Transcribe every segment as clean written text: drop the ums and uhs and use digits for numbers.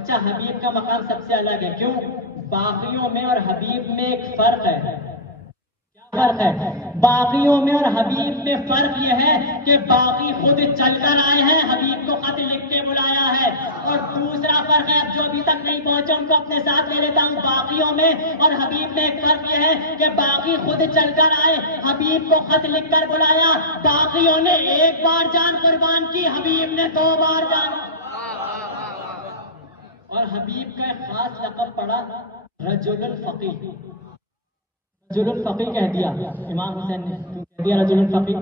اچھا حبیب کا مقام سب سے الگ ہے، کیوں؟ باقیوں میں اور حبیب میں ایک فرق ہے۔ کیا فرق ہے؟ باقیوں میں اور حبیب میں فرق یہ ہے کہ باقی خود چل کر آئے ہیں، حبیب کو خط لکھ کے بلایا ہے۔ اور دوسرا فرق ہے، اب جو ابھی تک نہیں پہنچے ان کو اپنے ساتھ لے لیتا ہوں، باقیوں میں اور حبیب میں ایک فرق یہ ہے کہ باقی خود چل کر آئے، حبیب کو خط لکھ کر بلایا۔ باقیوں نے ایک بار جان قربان کی، حبیب نے 2 بار جان۔ اور حبیب کا ایک خاص لقب پڑا رجل الفقیہ، رجل الفقیہ کہہ دیا امام حسین نے، کہہ دیا رجل الفقیہ،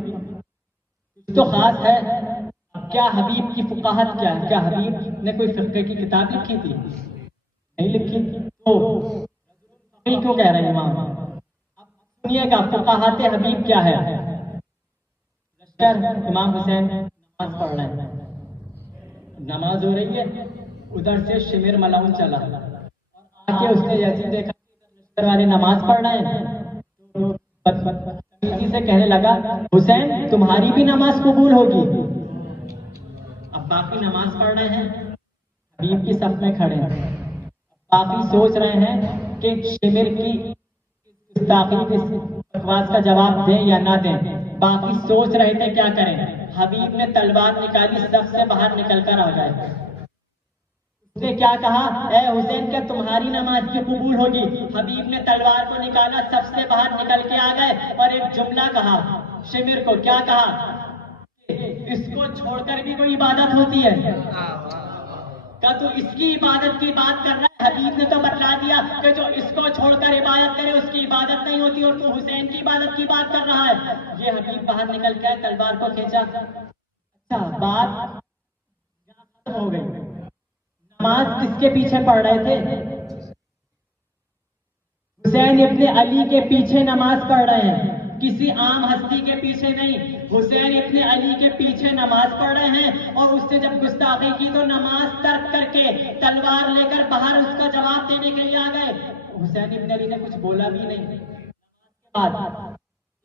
کچھ تو خاص ہے۔ اب کیا حبیب کی فقاہت کیا ہے؟ کیا حبیب نے کوئی فقہ کی کتاب لکھی تھی؟ نہیں لکھی، تو رجل الفقیہ کیوں کہہ رہے ہیں امام؟ اب سنیے گا فقاہت حبیب کیا ہے۔ لشکر امام حسین نماز پڑھ رہے ہیں، نماز ہو رہی ہے، ادھر سے شمر ملعون چلا اور آ کے اس نے جیسے دیکھا لشکر والے نماز پڑھ رہے ہیں تو سے کہنے لگا حسین تمہاری بھی نماز قبول ہوگی۔ اب باقی نماز پڑھ رہے ہیں، حبیب کی صف میں کھڑے ہیں، باقی سوچ رہے ہیں کہ شمر کی بکواس کا جواب دیں یا نہ دیں۔ باقی سوچ رہے تھے کیا کریں، حبیب نے تلوار نکالی، صف سے باہر نکل کر آ گئے۔ اس نے کیا کہا، اے حسین کیا تمہاری نماز بھی قبول ہوگی؟ حبیب نے تلوار کو نکالا، سب سے باہر نکل کے آ گئے اور ایک جملہ کہا شمر کو، کیا کہا، اس کو چھوڑ کر بھی کوئی عبادت ہوتی ہے کیا؟ تو اس کی عبادت کی بات کر رہا ہے۔ حبیب نے تو بتلا دیا کہ جو اس کو چھوڑ کر عبادت کرے اس کی عبادت نہیں ہوتی، اور تو حسین کی عبادت کی بات کر رہا ہے۔ یہ حبیب باہر نکل کے تلوار کو کھینچا۔ اچھا بات ختم ہو گئی۔ نماز کس کے پیچھے پڑھ رہے تھے؟ حسین ابن علی کے پیچھے نماز پڑھ رہے ہیں، کسی عام ہستی کے پیچھے نہیں۔ حسین ابن علی کے پیچھے نماز پڑھ رہے ہیں، اور اس سے جب گستاخی کی تو نماز ترک کر کے تلوار لے کر باہر اس کا جواب دینے کے لیے آ گئے۔ حسین ابن علی نے کچھ بولا بھی نہیں۔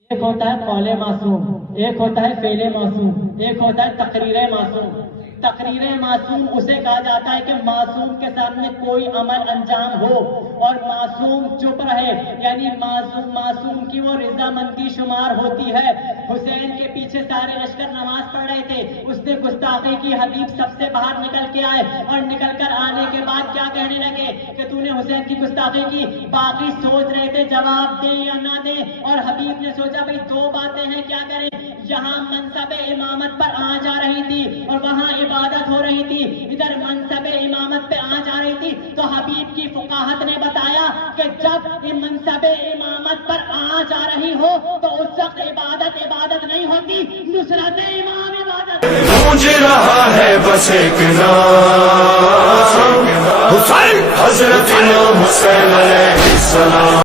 ایک ہوتا ہے قول معصوم، ایک ہوتا ہے فعل معصوم، ایک ہوتا ہے تقریر معصوم۔ تقریر معصوم اسے کہا جاتا ہے کہ معصوم کے سامنے کوئی عمل انجام ہو اور معصوم چپ رہے، یعنی معصوم کی وہ رضامندی شمار ہوتی ہے۔ حسین کے پیچھے سارے لشکر نماز پڑھ رہے تھے، اس نے گستاخی کی، حبیب سب سے باہر نکل کے آئے، اور نکل کر آنے کے بعد کیا کہنے لگے کہ تو نے حسین کی گستاخی کی۔ باقی سوچ رہے تھے جواب دیں یا نہ دیں، اور حبیب نے سوچا بھئی 2 باتیں ہیں، کیا کریں؟ یہاں منصب امامت پر آنچ آ رہی تھی اور وہاں عبادت ہو رہی تھی، ادھر منصب امامت پہ آنچ آ رہی تھی، تو حبیب کی فقاہت نے بتایا کہ جب منصب امامت پر آنچ آ رہی ہو تو اس وقت عبادت نہیں ہوتی، نصرت امام عبادت۔ گونج رہا ہے بس ایک نام، حسین، حضرت امام حسین علیہ السلام۔